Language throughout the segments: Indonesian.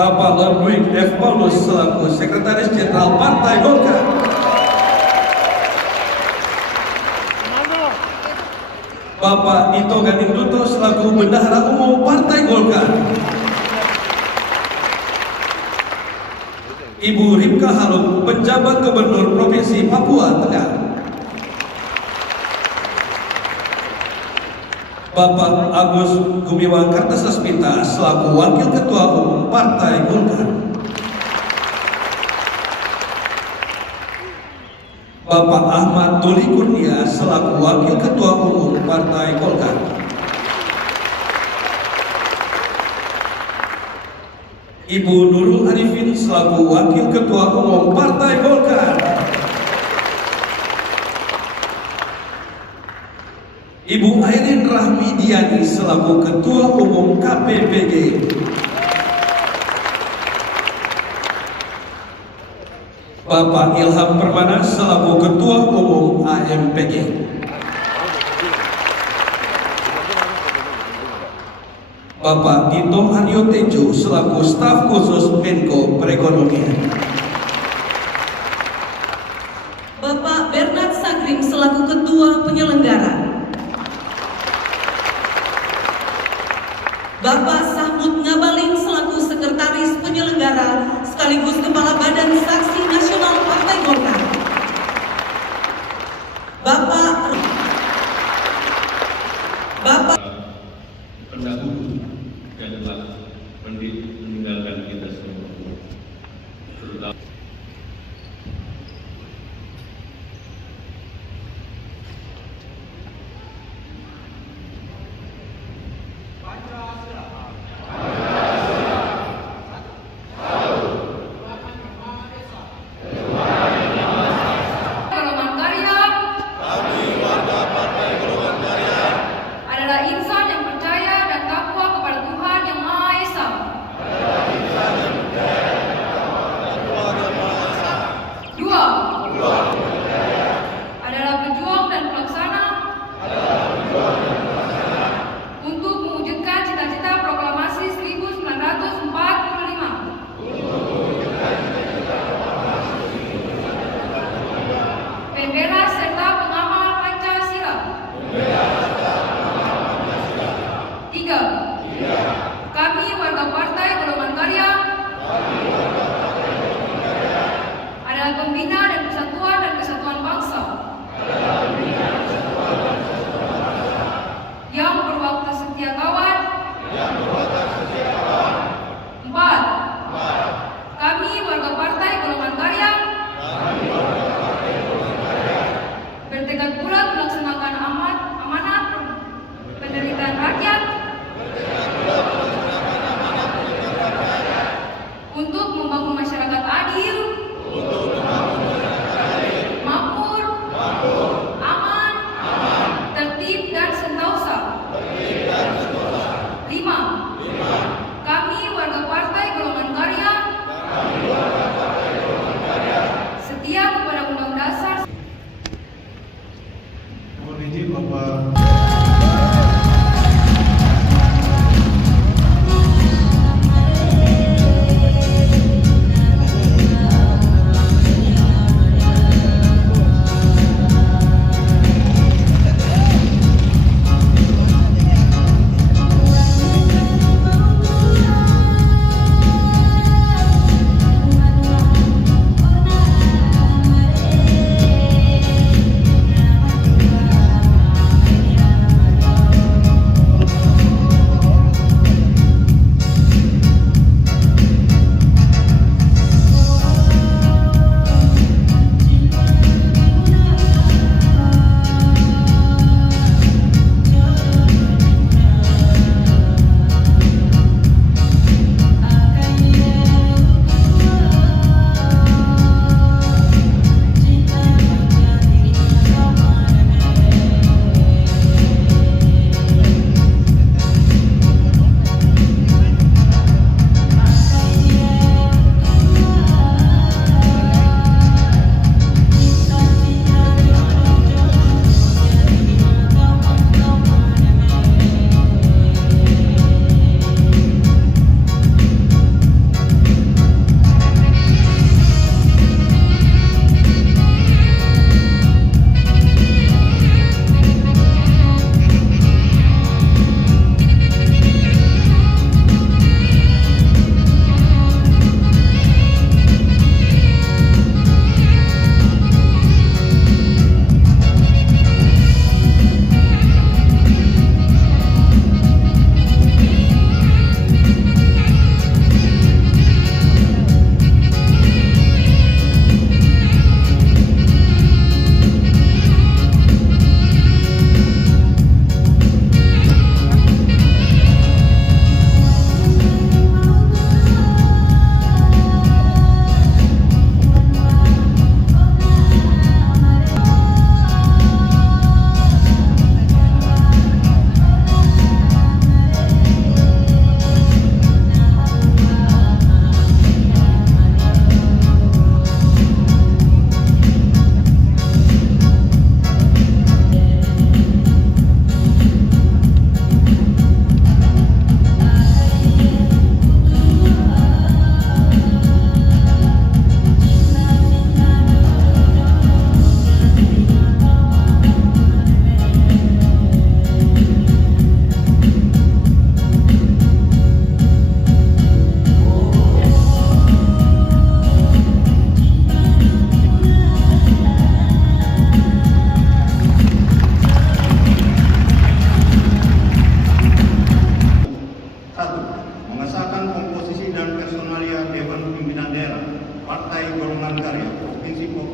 Bapak Ludwig F. Paulus selaku Sekretaris Jenderal Partai Golkar. Bapak Dito Ganinduto selaku Bendahara Umum Partai Golkar. Ibu Ripka Haluk, Penjabat Gubernur Provinsi Papua Tengah. Bapak Agus Gumiwang Kartasasmita selaku Wakil Ketua Umum Partai Golkar. Bapak Ahmad Doli Kurnia selaku Wakil Ketua Umum Partai Golkar. Ibu Nurul Arifin selaku Wakil Ketua Umum Partai Golkar. Ibu Airin Rahmidiani selaku Ketua Umum KPPG. Bapak Ilham Permana selaku Ketua Umum AMPG. Bapak Dito Aryo Tejo selaku Staf Khusus Menko Perekonomian. Bapak Bernard Sagrim selaku Ketua Penyelenggara. Bapak Sahmud Ngabalin selaku Sekretaris Penyelenggara sekaligus Kepala Badan Saksi Nasional Partai Golkar. Bapak pendahulu yang telah meninggalkan kita semua, terutama Pancasila.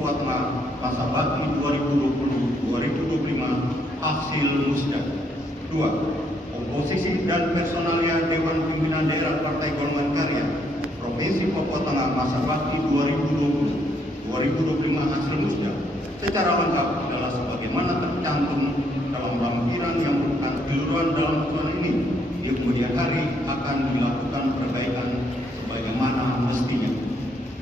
Papua Tengah masa bakti 2020-2025 hasil musda. 2. Komposisi dan personalia Dewan Pimpinan Daerah Partai Golongan Karya Provinsi Papua Tengah masa bakti 2020-2025 hasil musda secara lengkap adalah sebagaimana tercantum dalam lampiran yang merupakan keseluruhan dalam putusan ini. Di kemudian hari akan dilakukan perbaikan sebagaimana mestinya.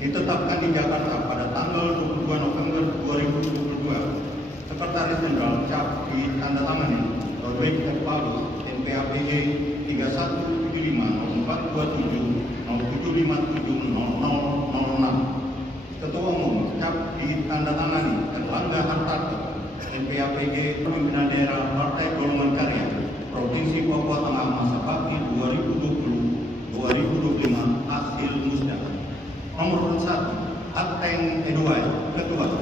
Ditetapkan di Jakarta pada tanggal 22 November 2022. Sekretaris Jenderal CAP ditandatangani Rodrik F. Paulus, NPAPG 3175 0427 0757 0006. Ketua Umum CAP ditandatangani Erlangga Hartarto, NPAPG Pimpinan Daerah Partai Golongan Karya Provinsi Papua Tengah masa bakti 2020-2025 hasil musda. Nomor 1, Ateng Edwai, Ketua.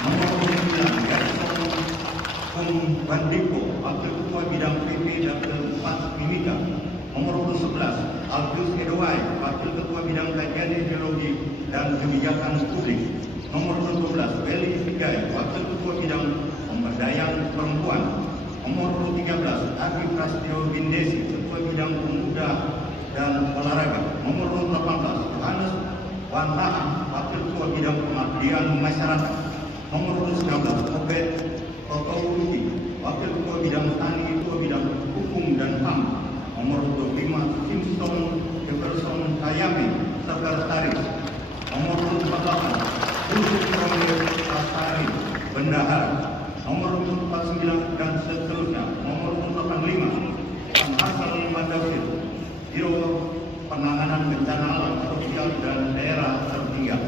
Nomor 9, Gerson Kum Bandiko, Wakil Ketua Bidang PP dan Keempat Mimika. Nomor 11, Altus Edwai, Wakil Ketua Bidang Kajian Ideologi dan Kebijakan Publik. Nomor 12, Beli Pigai, Wakil Ketua Bidang Pemberdayaan Perempuan. Nomor 13, Adi Prasetyo Bindesi, Ketua Bidang Pemuda dan Olahraga. Nomor 18, Yohanes Wantahan, Wakil Ketua Bidang Pengabdian Masyarakat. Nomor 19, Obed Totouluti, Wakil Ketua Bidang Tani, Ketua Bidang Hukum dan HAM. Nomor 25, Simpson Jefferson Kayame, Sekretaris. Nomor 48, Yusuf Romeo Asari, Bendahara. Nomor 49 dan seterusnya. Nomor 45, Pan Hasan Mandawir, Biro Penanganan Bencana Alam Sosial dan Daerah Tertinggal.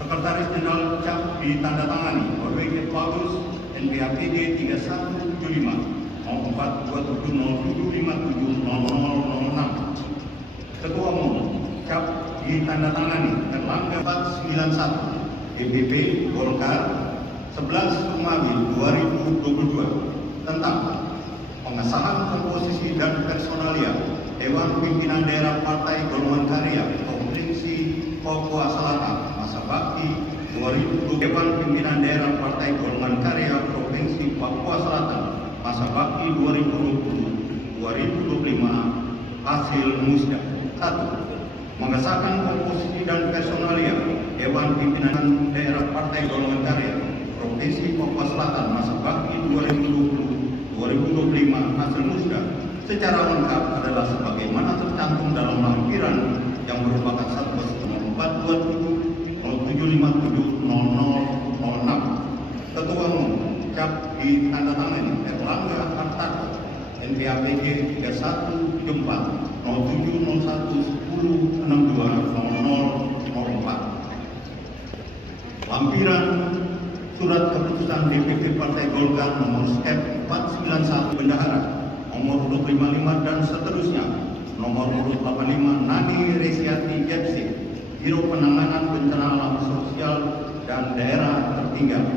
Sekretaris Jenderal CAP ditandatangani Rodrik F. Paulus, NPAPG 3175 042707570006. Ketua Umum CAP ditandatangani Erlangga 491 DPP Golkar 11 Romawi 2022 tentang pengesahan komposisi dan personalia Dewan Pimpinan Daerah Partai Golongan Karya Provinsi Papua Selatan masa bakti 2020. Dewan Pimpinan Daerah Partai Golongan Karya Provinsi Papua Selatan masa bakti 2020-2025 hasil musda. 1. Mengesahkan komposisi dan personalia Dewan Pimpinan Daerah Partai Golongan Karya Provinsi Papua Selatan masa bakti 2020-2025 hasil musda secara lengkap adalah sebagaimana tercantum dalam lampiran yang merupakan Satgas nomor 427 0757 0006. Ketua Umum CAP ditandatangani Erlangga Hartarto, NPAPG 3174 0701 10 62 0004. Lampiran Surat Keputusan DPP Partai Golkar nomor F491 Bendahara, nomor urut 55 dan seterusnya, nomor urut 85 Nani Resiati Jepsi, Biro Penanganan Bencana Alam Sosial dan Daerah Tertinggal.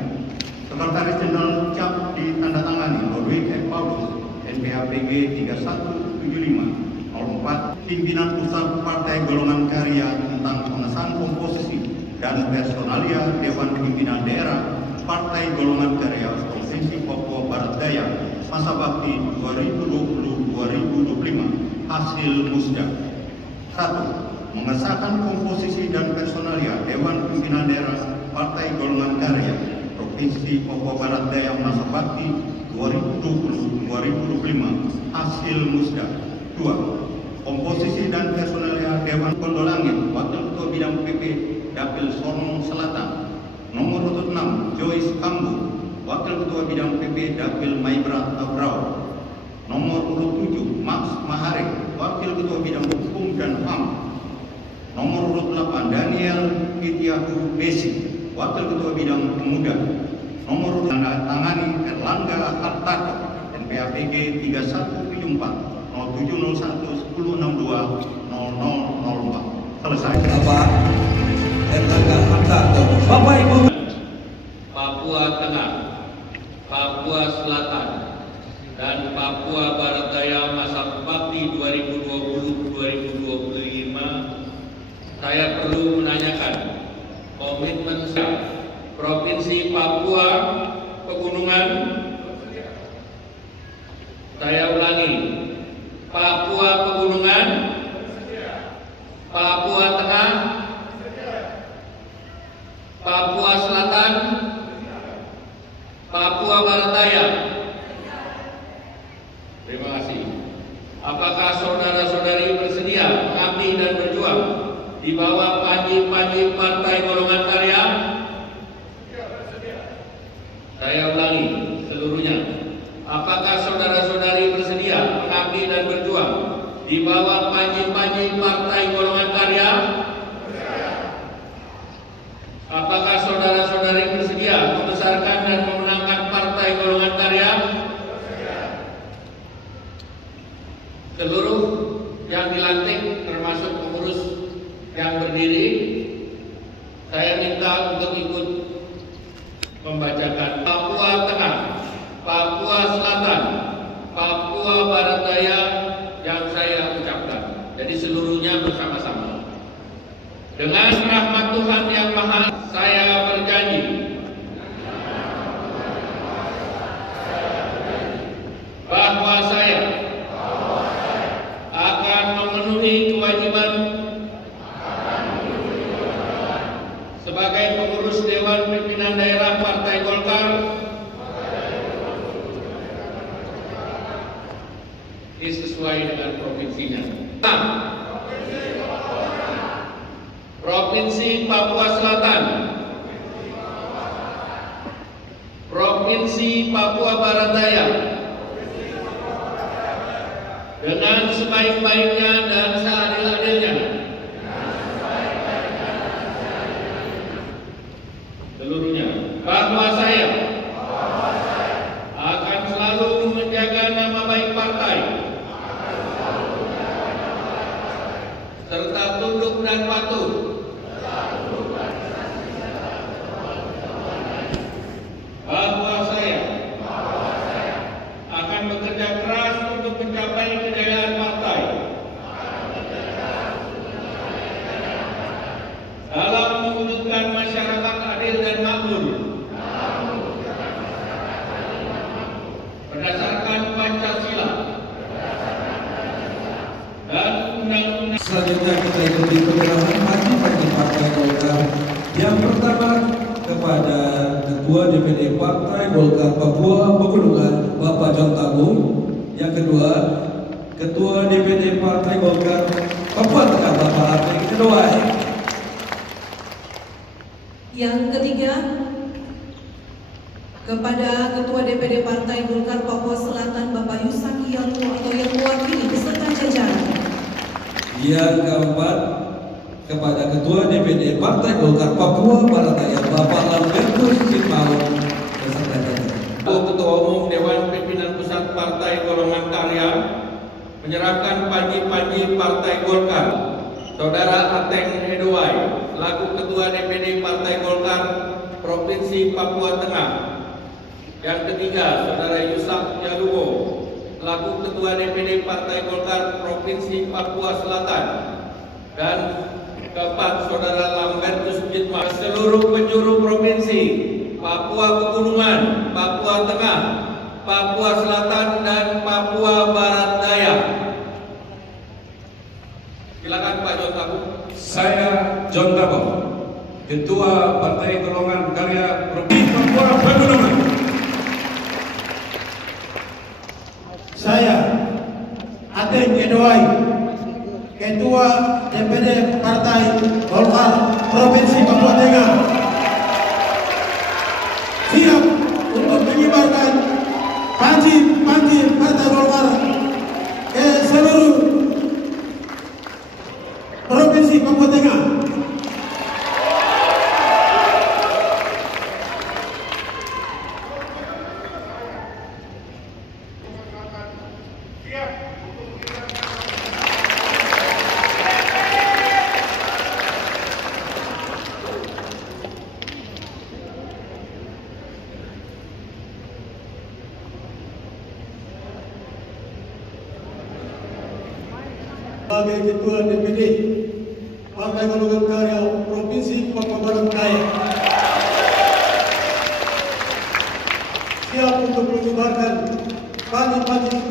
Sekretaris Jenderal CAP ditandatangani Rodrik F. Paulus, NPAPG 3175 04. Pimpinan Pusat Partai Golongan Karya tentang pengesahan komposisi dan personalia Dewan Pimpinan Daerah Partai Golongan Karya Provinsi Papua Barat Daya masa bakti 2020-2025 hasil musda. 1. Mengesahkan komposisi dan personalia Dewan Pimpinan Daerah Partai Golongan Karya Provinsi Papua Barat Daya masa bakti 2020-2025 hasil musda. 2. Komposisi dan personalia Dewan Kondolangit Wakil Ketua Bidang PP Dapil Sorong Selatan. Nomor urut 6 Joyce Kambu, Wakil Ketua Bidang PP Dapil Maibrat Abrau. Nomor urut 7 Max Mahare, Wakil Ketua Bidang Hukum dan HAM. Nomor urut 8 Daniel Itiahu Besi, Wakil Ketua Bidang Pemuda. Nomor urut tangani Erlangga Hartarto, NPAPG 3174 0701 1062 0004. Selesai. Bapak Erlangga Hartarto. Bapak Ibu. Papua Tengah, Papua Selatan, dan Papua Barat Daya masa bakti 2020-2025, saya perlu menanyakan komitmen Provinsi Papua Pegunungan. Saya ulangi, Papua Pegunungan, Papua Tengah, Papua Selatan, Papua Barat Daya. Terima kasih. Apakah saudara-saudari bersedia mengabdi dan berjuang di bawah panji-panji Partai Golongan Karya? Saya ulangi seluruhnya. Apakah saudara-saudari bersedia mengabdi dan berjuang di bawah panji-panji Partai Golongan Karya? Apakah saudara-saudari bersedia membesarkan dan memenangkan Partai Golongan Karya? Seluruh yang dilantik termasuk pengurus yang berdiri, saya minta untuk ikut membacakan Papua Tengah, Papua Selatan, Papua Barat Daya yang saya ucapkan. Jadi seluruhnya bersama-sama. Dengan rahmat Tuhan Yang Maha, saya berjanji bahwa saya akan memenuhi kewajiban sebagai pengurus Dewan Pimpinan Daerah Partai Golkar ini sesuai dengan provinsinya. Provinsi Papua Selatan, Provinsi Papua Barat Daya, dengan sebaik-baiknya dan seadil-adilnya, seluruhnya, bahwa saya akan selalu menjaga nama baik partai, serta tunduk dan patuh bahwa saya akan bekerja keras untuk mencapai kejayaan partai dalam mewujudkan masyarakat adil dan makmur berdasarkan Pancasila dan undang-undang. Selanjutnya kita ikuti penyerahan panji-panji Partai Golkar. Yang pertama kepada Ketua DPD Partai Golkar Papua Pegunungan Bapak John Tagung. Yang kedua Ketua DPD Partai Golkar Papua Tengah Bapak Apik Kedowai. Yang ketiga, kepada Ketua DPD Partai Golkar Papua Selatan Bapak Yusaki Yalu atau yang mewakili beserta jajaran. Yang keempat kepada Ketua DPD Partai Golkar Papua Barat Daya Bapak Lambertus Sipaun beserta jajaran. Ketua Umum Dewan Pimpinan Pusat Partai Golongan Karya menyerahkan panji-panji Partai Golkar Saudara Ateng Edowai selaku Ketua DPD Partai Golkar Provinsi Papua Tengah. Yang ketiga, Saudara Yusak Yaluwo selaku Ketua DPD Partai Golkar Provinsi Papua Selatan. Dan keempat, Saudara Lambertus Jitma seluruh penjuru provinsi Papua Pegunungan, Papua Tengah, Papua Selatan, dan Papua Barat Daya. Silakan Pak John Tagung. Saya John Tagung, Ketua Partai Golongan Karya Provinsi Papua Pegunungan. Saya Ateng Edowai, Ketua DPD Partai Golkar Provinsi Papua Tengah, siap untuk mengibarkan panji-panji Partai Golkar ke seluruh Provinsi Papua Tengah. Sebagai Ketua DPD Partai Golongan Karya Provinsi Papua Barat Daya. Siap untuk mengibarkan panji-panji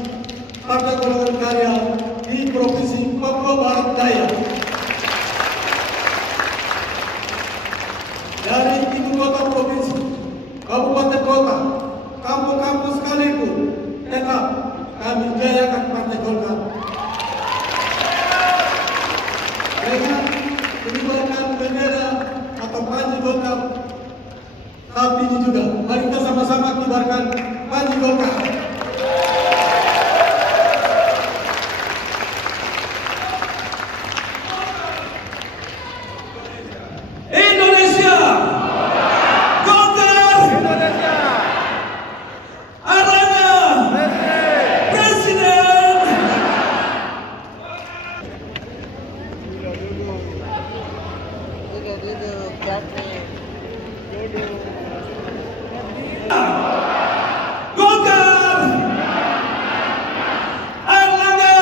Partai Golongan Karya di Provinsi Papua Barat Daya. Dari ibu kota provinsi, kabupaten kota, kampus-kampus sekalipun, tetap kami jayakan Partai Golkar. Dengan mengibarkan bendera atau panji Golkar, tapi ini juga mari kita sama-sama kibarkan panji Golkar. Indonesia, Golkar, Erlangga, Presiden. Golkar, Erlangga,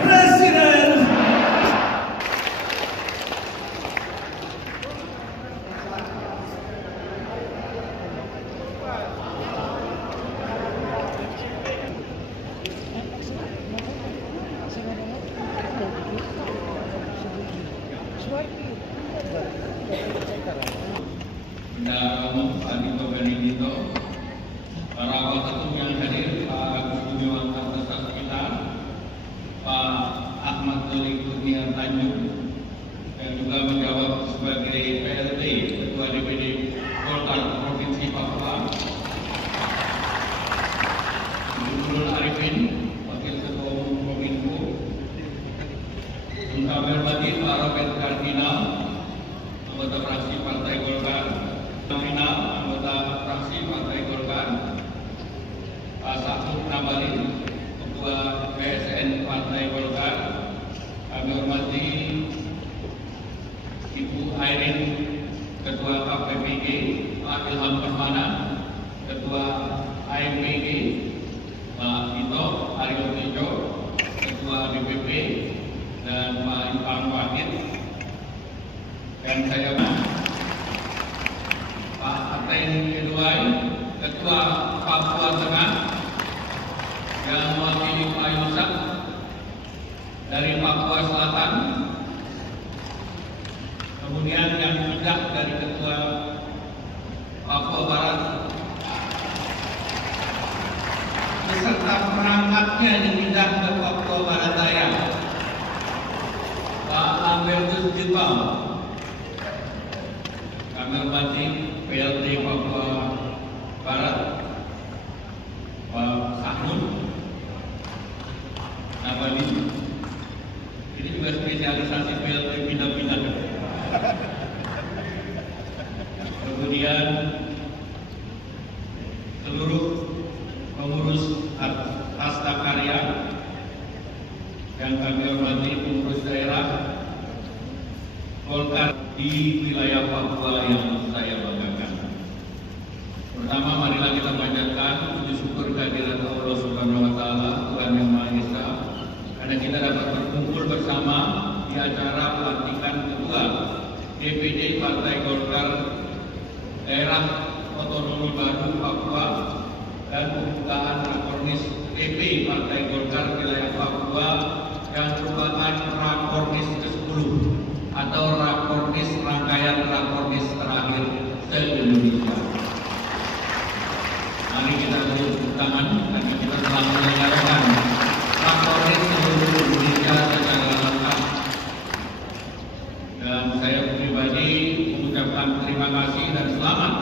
Presiden. Benda Umum Pak Dito Benedito, para wakil ketum yang hadir, Pak Agus Gumiwang Kartosas kita, Pak Ahmad Doli Kurnia Tanjung, yang juga menjawab sebagai PLT Ketua DPD Golkar Provinsi Papua, Ibu Nurul Arifin, Wakil Ketua Umum Kominfo, untuk kami hormati Pak Robert Kardinal, anggota fraksi Partai Golkar, Final, anggota fraksi Partai Golkar, Pak Saud Nabalin, Ketua PSN Partai Golkar, kami hormati Ibu Airin, Ketua KPPG, Pak Ilham Permana, Ketua AMPG, Pak Tito Aryo Tejo, Ketua DPP, dan Pak Ipang Wahid, dan saya Pak Ateng Edwai, Ketua Papua Tengah, yang mewakili Pak Yusak dari Papua Selatan, kemudian yang pindah dari Ketua Papua Barat, beserta perangkatnya yang pindah ke Papua Barat Daya, Pak Albertus Jitbang. Kami hormati PLT Papua Barat, Pak Sahnun Nabalin. Ini juga spesialisasi PLT pindah-pindah. Kemudian seluruh pengurus Hasta Karya yang kami hormati, pengurus daerah Golkar di wilayah Papua yang saya banggakan. Pertama, marilah kita panjatkan puji syukur kehadirat Allah Subhanahu wa Ta'ala, Tuhan Yang Maha Esa, karena kita dapat berkumpul bersama di acara pelantikan Ketua DPD Partai Golkar Daerah Otonomi Baru Papua dan pembukaan Rakornis DP Partai Golkar wilayah Papua yang merupakan Rakornis ke-10 atau Rakornis rangkaian Rakornis terakhir se-Indonesia. Mari kita beri tepuk tangan karena kita telah menyelenggarakan Rakornis seluruh Indonesia secara lengkap. Dan saya pribadi mengucapkan terima kasih dan selamat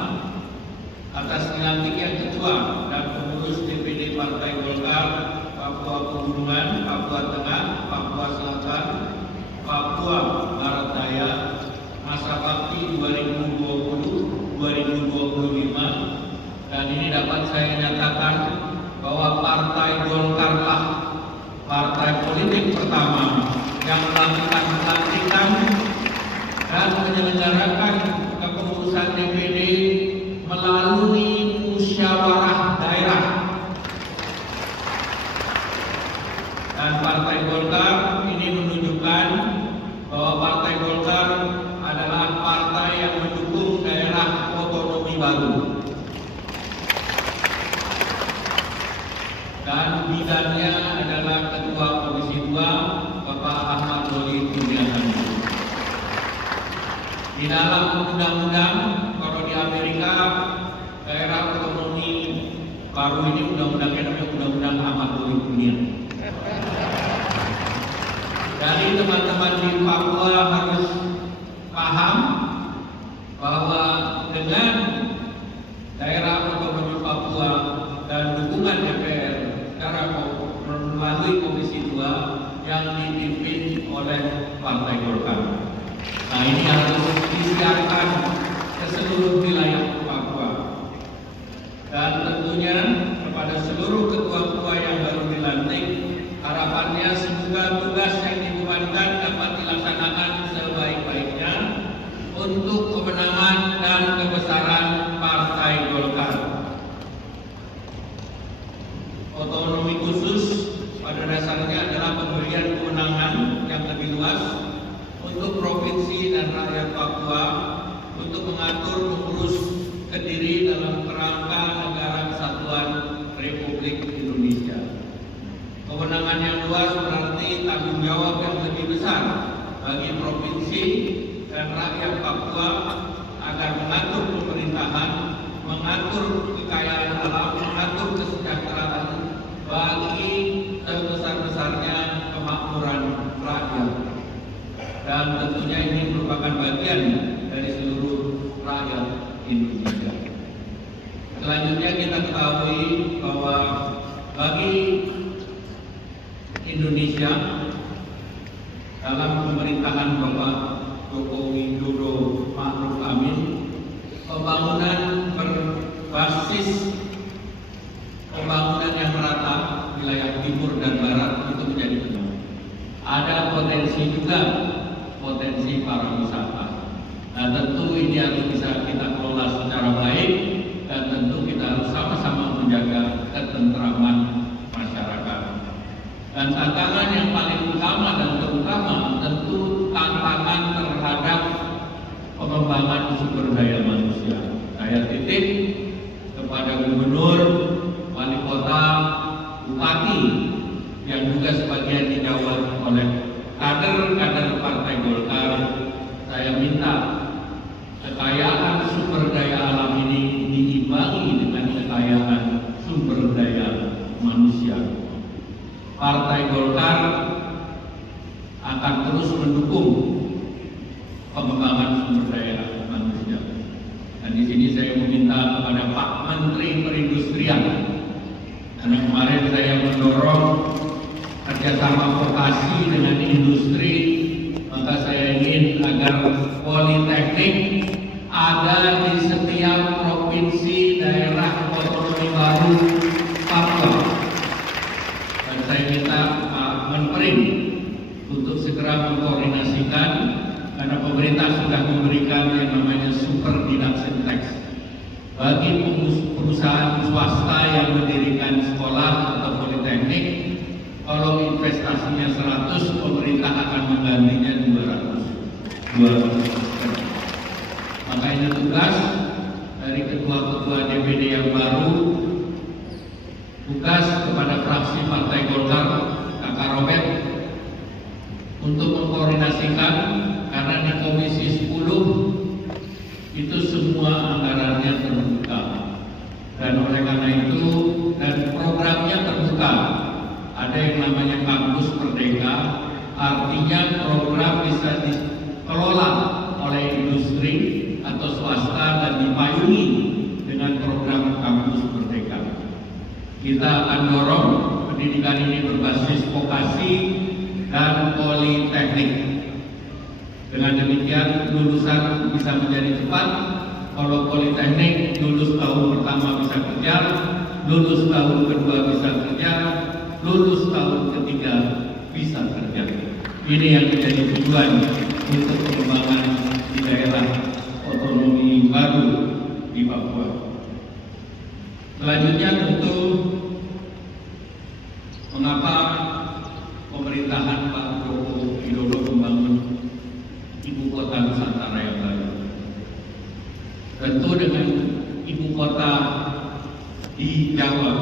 atas dilantiknya Ketua dan pengurus DPD Partai Golkar Papua Pegunungan, Papua Tengah, Papua Selatan, Papua Barat Daya masa bakti 2020-2025, dan ini dapat saya nyatakan bahwa Partai Golkarlah partai politik pertama yang melakukan pelantikan dan menyelenggarakan kepengurusan DPD melalui musyawarah daerah. Dan Partai Golkar ini menunjukkan bahwa Partai baru. Dan bidannya adalah Ketua Komisi 2 Bapak Ahmad Doli Kurnia Hamid. Di dalam undang-undang, kalau di Amerika daerah otonomi baru ini undang-undangnya namanya Undang-Undang Ahmad Doli Kurnia. Dari teman-teman di Papua harus paham bahwa dengan daerah otonomi Papua dan dukungan DPR secara melalui Komisi 2 yang dipimpin oleh Partai Golkar. Nah, ini harus disiarkan ke seluruh wilayah Papua. Dan tentunya kepada seluruh ketua-ketua yang baru dilantik, harapannya semoga tugas yang dibebankan dapat dilaksanakan sebaik-baiknya untuk kemenangan dan kebesaran Partai Golkar. Otonomi khusus pada dasarnya adalah pemberian kewenangan yang lebih luas untuk provinsi dan rakyat Papua untuk mengatur mengurus Kediri dalam kerangka Negara Kesatuan Republik Indonesia. Kewenangan yang luas berarti tanggung jawab yang lebih besar bagi provinsi dan rakyat Papua agar mengatur pemerintahan, mengatur kekayaan alam, mengatur kesejahteraan bagi sebesar-besarnya kemakmuran rakyat. Dan tentunya ini merupakan bagian dari seluruh rakyat Indonesia. Selanjutnya kita ketahui bahwa bagi Indonesia dalam pemerintahan Bapak Joko Widodo Ma'ruf Amin, pembangunan berbasis pembangunan yang merata wilayah timur dan barat itu menjadi penting. Ada potensi juga, potensi pariwisata. Nah, tentu ini harus bisa kita kelola secara baik dan tentu kita harus sama-sama menjaga ketentraman masyarakat. Dan tantangan yang paling utama dan terutama tentu tantangan terhadap pengembangan sumber daya manusia. Saya titip kepada gubernur, wali kota, bupati yang juga sebagian dijawab oleh kader-kader Partai Golkar. Saya minta kekayaan sumber daya alam ini diimbangi dengan kekayaan sumber daya manusia. Partai Golkar akan terus mendukung pengembangan sumber daya manusia. Dan di sini saya meminta kepada Pak Menteri Perindustrian, karena kemarin saya mendorong kerjasama vokasi dengan industri, maka saya ingin agar politeknik ada di setiap provinsi daerah otonomi baru Papua. Dan saya minta Pak Menteri untuk segera mengkoordinasikan, karena pemerintah sudah memberikan yang namanya super deduction tax bagi perusahaan swasta yang mendirikan sekolah atau politeknik. Kalau investasinya 100, pemerintah akan menggantinya 200. Maka ini tugas dari ketua-ketua DPD yang baru, tugas kepada fraksi Partai Golkar, Kakak Robert, untuk mengkoordinasikan, karena di Komisi 10 itu semua anggarannya terbuka. Dan oleh karena itu, dan programnya terbuka. Ada yang namanya Kampus Merdeka, artinya program bisa dikelola oleh industri atau swasta dan dipayungi dengan program Kampus Merdeka. Kita akan dorong pendidikan ini berbasis vokasi dan politeknik. Dengan demikian lulusan bisa menjadi cepat. Kalau politeknik lulus tahun pertama bisa kerja, lulus tahun kedua bisa kerja, lulus tahun ketiga bisa kerja. Ini yang menjadi tujuan untuk pengembangan di daerah otonomi baru di Papua. Selanjutnya tentu mengapa pemerintahan Pak Joko Widodo membangun ibu kota Nusantara yang baru. Tentu dengan ibu kota di Jawa.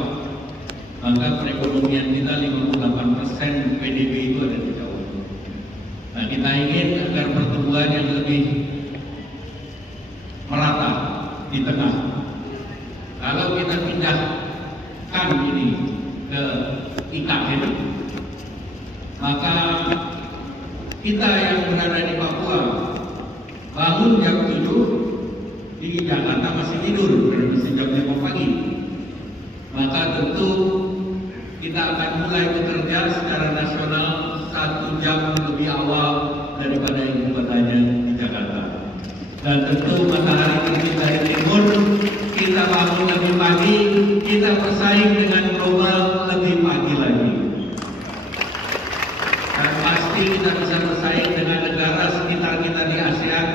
Maka perekonomian kita 58% PDB itu ada di Jawa. Nah, kita ingin agar pertumbuhan yang lebih merata di tengah. Kalau kita pindahkan ini ke IKN, maka kita yang berada di Papua bangun jam 7 di Jakarta masih tidur karena masih jam 5 pagi. Maka tentu kita akan mulai bekerja secara nasional 1 jam lebih awal daripada ibu kotanya di Jakarta. Dan tentu matahari terbit dari timur, kita bangun lebih pagi, kita bersaing dengan global lebih pagi lagi. Dan pasti kita bisa bersaing dengan negara sekitar kita di ASEAN.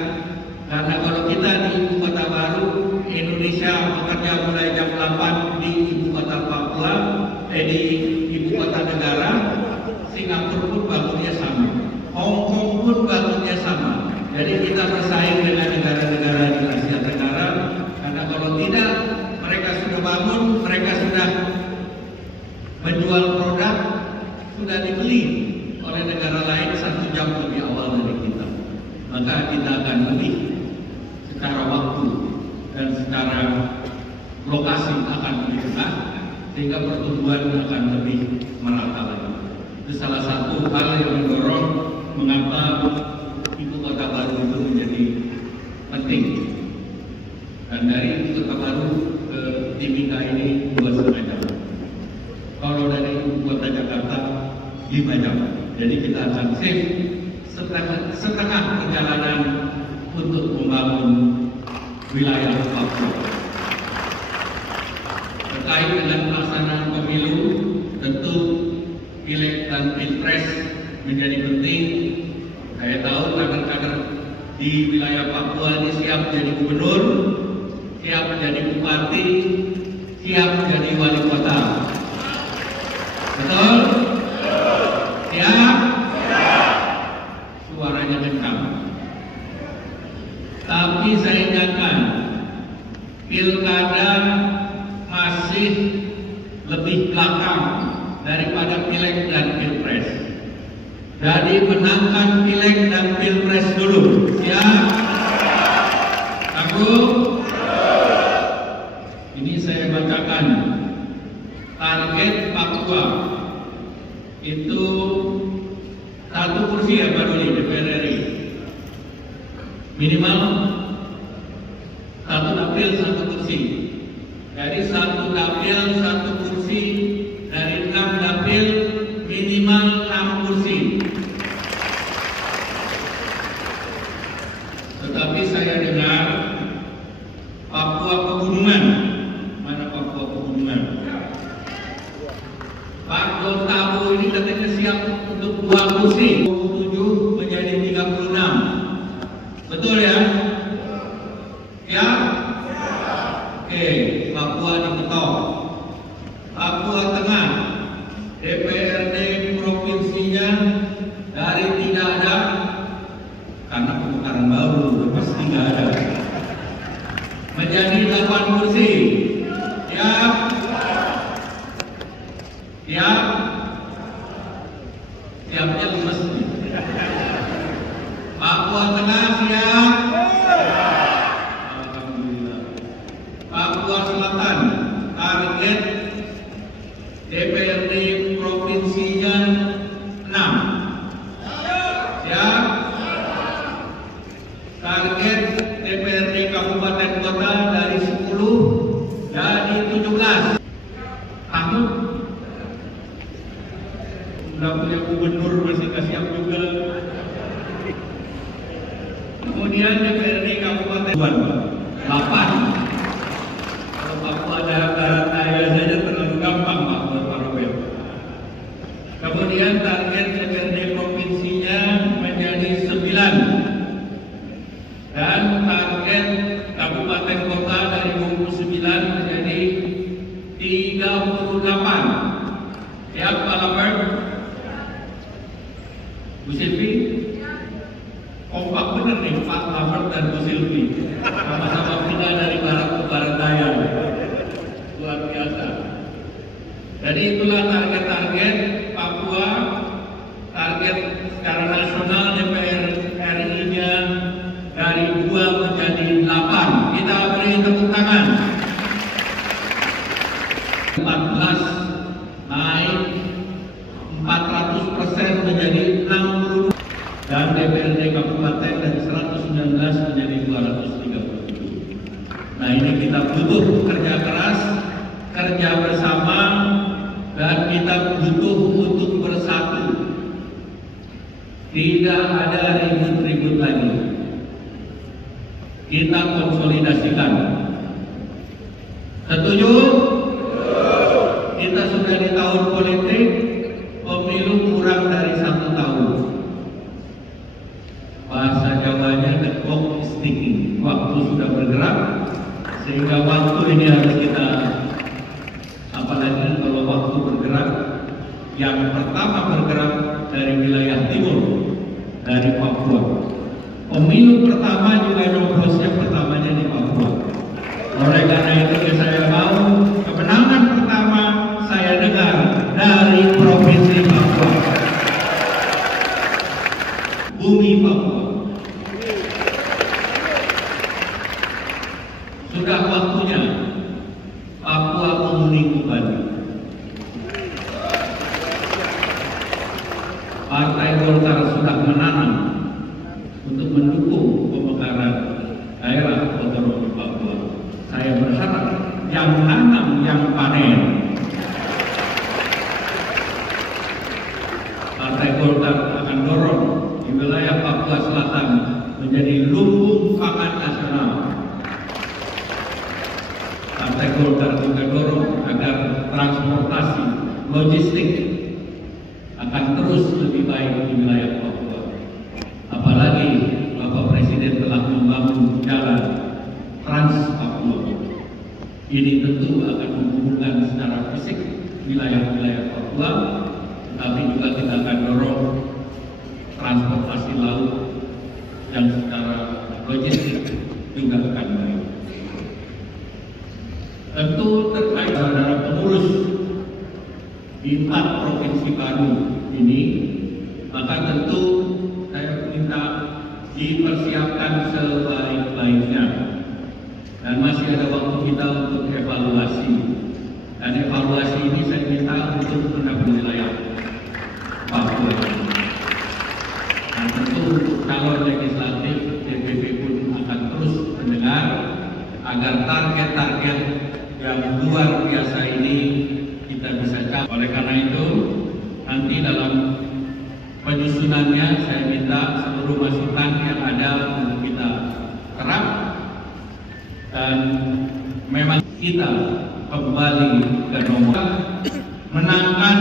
Karena kalau kita di ibu kota baru, Indonesia bekerja mulai jam 8 di ibu kota Papua, di ibu kota negara. Singapura pun bangunnya sama, Hong Kong pun bangunnya sama. Jadi kita bersaing dengan negara-negara di Asia Tenggara. Karena kalau tidak, mereka sudah bangun, mereka sudah menjual produk, sudah dibeli oleh negara lain 1 jam lebih awal dari kita. Maka kita akan lebih secara waktu dan secara lokasi akan lebih dekat, sehingga pertumbuhan akan lebih merata lagi. Itu salah satu hal yang mendorong mengapa ibu kota baru itu menjadi penting. Dan dari ibu kota baru ke Timika ini 2,5 jam. Kalau dari ibu kota Jakarta 5 jam. Jadi kita akan save setengah perjalanan untuk membangun wilayah Papua. Terkait dengan pelaksanaan pemilu, tentu pileg dan pilpres menjadi penting. Saya tahu kader-kader di wilayah Papua ini siap jadi gubernur, siap jadi bupati, siap jadi wali kota. Betul? Siap? Suaranya kencang. Tapi saya ingatkan, pilkada masih lebih belakang daripada pileg dan pilpres. Jadi menangkan pileg dan pilpres dulu. Siap? Aku? Ini saya bacakan. Target Papua itu 1 kursi ya Pak Duli, DPR RI. Minimal 1 dapil 1 kursi. Dari 1 dapil 1 kursi, dari 6 dapil minimal 6 kursi. Tetapi saya dengar Papua Pegunungan, mana Papua Pegunungan? Pak Dontabu ini katanya siap untuk 2 kursi, 7 menjadi 36. Betul ya? Ya? Oke, Papua diketok. Papua Tengah, DPRD provinsinya dari tidak ada, karena pemekaran baru pasti tidak ada, menjadi 8 kursi. Siap? Siap? Siapnya lemes nih. Papua Tengah siap? Alhamdulillah. Papua Selatan, target DPRD provinsinya 6. Siap? Target DPRD kabupaten kota dari 10 jadi 17. Takut? Udah punya gubernur masih gak siap juga. Kemudian DPRD kabupaten 8. Kalau Papua daerah daya saja terlalu gampang Pak buat Pak Robert. Kemudian target DPRD provinsinya menjadi 9. Dan target kabupaten kota dari 29 menjadi 38. Siap Pak Lambert? Bu Silvi? Kompak bener nih Pak Lambert dan Bu Silvi. Sama-sama pindah dari barat ke barat daya. Jadi itulah target-target Papua, target secara nasional DPR RI-nya dari 2 menjadi 8. Kita beri tepuk tangan. 14 naik 400% menjadi 60 dan DPRD Kabupaten dari 119 menjadi 237. Nah, ini kita butuh kerja keras, kerja bersama, dan kita butuh untuk bersatu. Tidak ada ribut-ribut lagi. Kita konsolidasikan. Setuju? Kita sudah di tahun politik, pemilu kurang dari 1 tahun. Bahasa Jawanya the clock is ticking. Waktu sudah bergerak, sehingga waktu ini harus kita, apalagi kalau waktu bergerak, yang pertama bergerak dari wilayah timur, dari Papua. Pemilu pertama juga nyobrosnya pertamanya di Papua. Oleh karena itu saya mau kemenangan pertama saya dengar dari Provinsi Papua, bumi Papua. Sudah waktunya Papua menguning kembali. Partai Golkar sudah menanam untuk mendukung pemekaran daerah otonomi Papua. Saya berharap yang nanam yang panen. Partai Golkar akan dorong di wilayah Papua Selatan menjadi lumbung pangan nasional. Partai Golkar juga dorong agar transportasi logistik akan terus lebih baik di wilayah Papua. Apalagi Bapak Presiden telah membangun jalan Trans Papua. Ini tentu akan menghubungkan secara fisik wilayah-wilayah Papua, tapi juga kita akan dorong transportasi laut yang secara logistik juga akan baik. Tentu terkait saudara pengurus di 4 provinsi baru ini, maka tentu saya minta dipersiapkan sebaik-baiknya, dan masih ada waktu kita untuk evaluasi. Dan evaluasi ini saya minta untuk wilayah Papua. Dan tentu calon legislatif DPP pun akan terus mendengar agar target-target yang luar biasa ini kita bisa capai. Oleh karena itu, nanti dalam penyusunannya saya minta seluruh masukan yang ada untuk kita terap, dan memang kita kembali ke nomor menangkan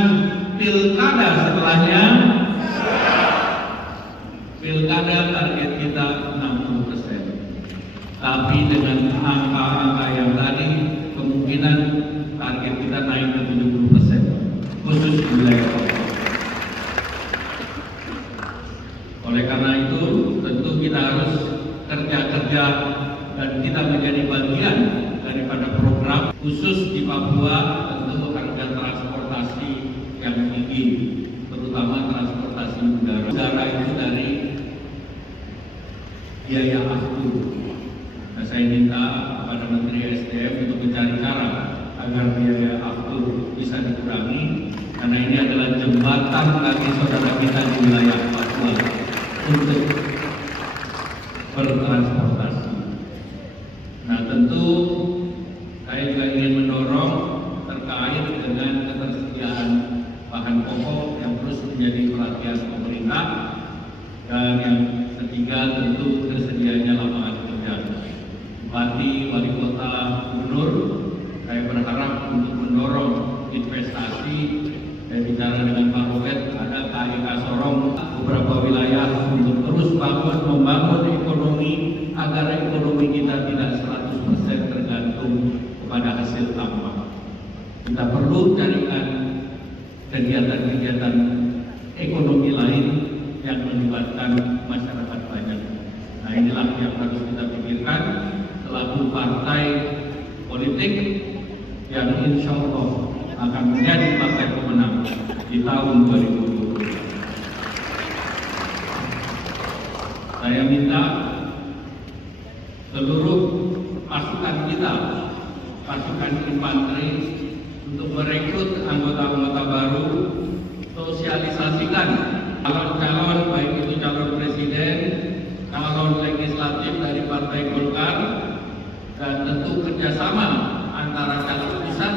pilkada setelahnya. Pilkada target kita 60%, tapi dengan angka-angka yang tadi kemungkinan target kita naik ke 70%, khusus di wilayah Papua. Oleh karena itu, tentu kita harus kerja-kerja dan kita menjadi bagian daripada program khusus di Papua. Tentu harga transportasi yang tinggi, terutama transportasi udara. Udara itu dari biaya aftur. Nah, saya minta kepada Menteri SDM untuk mencari cara agar biaya aftur bisa dikurangi, karena ini adalah jembatan bagi saudara kita di wilayah Papua untuk bertransportasi. Nah, tentu saya juga ingin mendorong terkait dengan ketersediaan bahan pokok yang terus menjadi perhatian pemerintah, dan yang ketiga tentu tersedianya lapangan kerja. Bupati, wali kota, gubernur, saya berharap untuk mendorong investasi. Saya bicara dengan Pak Robert, ada KIK Sorong, beberapa wilayah untuk terus membangun ekonomi agar ekonomi kita tidak 100% tergantung kepada hasil tambang. Kita perlu carikan kegiatan-kegiatan ekonomi lain yang melibatkan masyarakat banyak. Nah, inilah yang harus kita pikirkan selaku partai politik yang insya Allah akan menjadi partai pemenang di tahun 2020. Saya minta seluruh pasukan kita, pasukan infanteri, untuk merekrut anggota-anggota baru, sosialisasikan calon-calon, baik itu calon presiden, calon legislatif dari Partai Golkar, dan tentu kerjasama antara caleg pusat,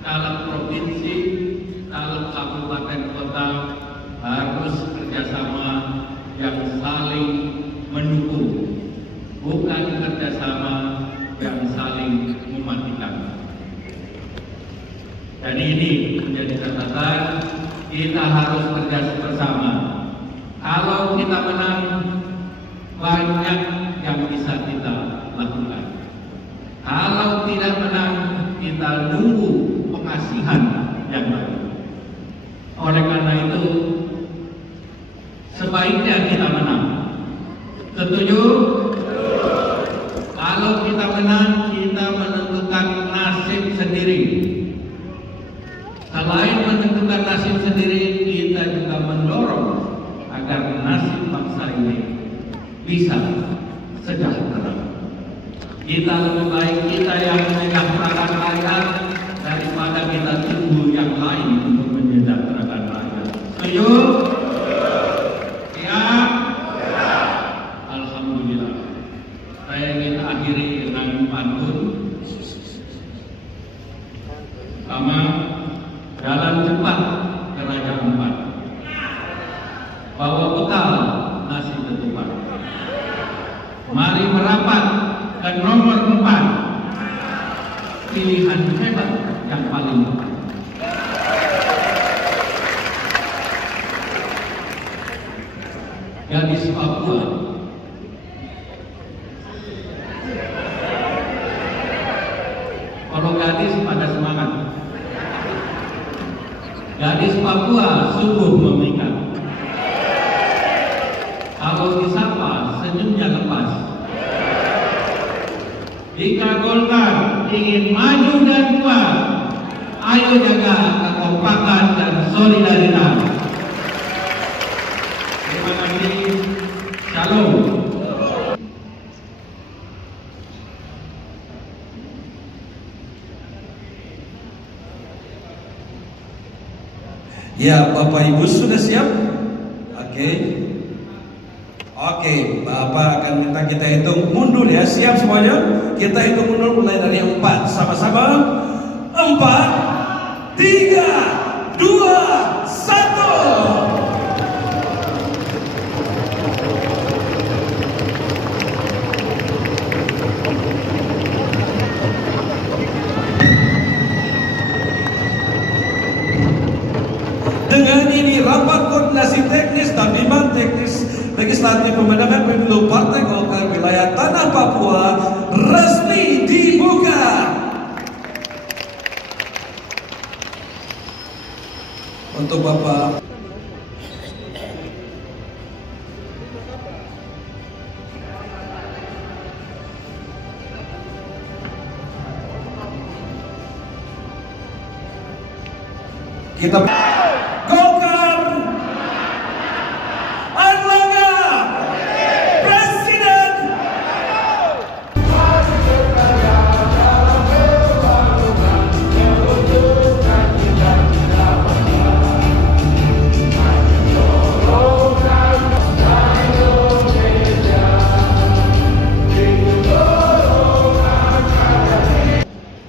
caleg provinsi, caleg kabupaten kota harus kerjasama yang saling mendukung, bukan kerjasama yang saling mematikan. Jadi ini menjadi catatan, kita harus kerja bersama. Kalau kita menang, banyak yang bisa kita lakukan. Kalau tidak menang, kita nunggu pengasihan yang baru. Oleh karena itu, sebaiknya kita menang. Setuju? Kalau kita menang, kita menentukan nasib sendiri. Selain menentukan nasib sendiri, kita juga mendorong agar nasib bangsa ini bisa sejahtera. Kita lebih baik kita yang menyejahterakan rakyat daripada kita tunggu yang lain untuk menyejahterakan rakyat. Setuju? Ya? Alhamdulillah. Saya ingin akhiri dengan pantun. Pertama, jalan cepat ke Raja Ampat, bawa bekal nasi ketupat. Mari merapat ke nomor 4, pilihan hebat yang paling tepat. Gadis Papua, kalau gadis pada semangat. Gadis Papua sungguh memikat. Kalau disapa, senyumnya lepas. Jika Golkar ingin maju dan kuat, ayo jaga kekompakan dan solidaritas. Terima kasih. Shalom. Ya, Bapak Ibu sudah siap? Oke. Oke, Bapak akan minta kita hitung mundur ya. Siap semuanya? Kita hitung mundur mulai dari 4. Sama-sama. 4, 3, 2, 1. Dengan ini rapat koordinasi teknis dan bimbang teknis legislatif pemenangan pemilu Partai Golkar wilayah Tanah Papua resmi dibuka. Untuk Bapak kita Golkar, Erlangga, Presiden.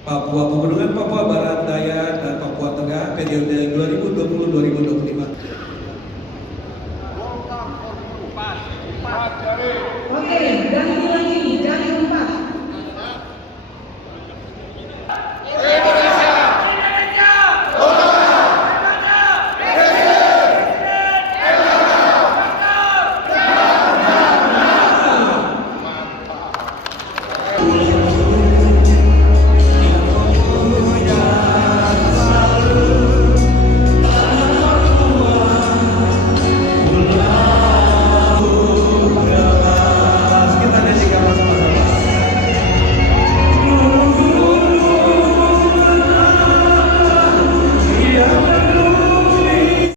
Papua Pegunungan, Papua Barat Daya, dan Papua Tengah periode 2020-2025. Oke, dan lagi dari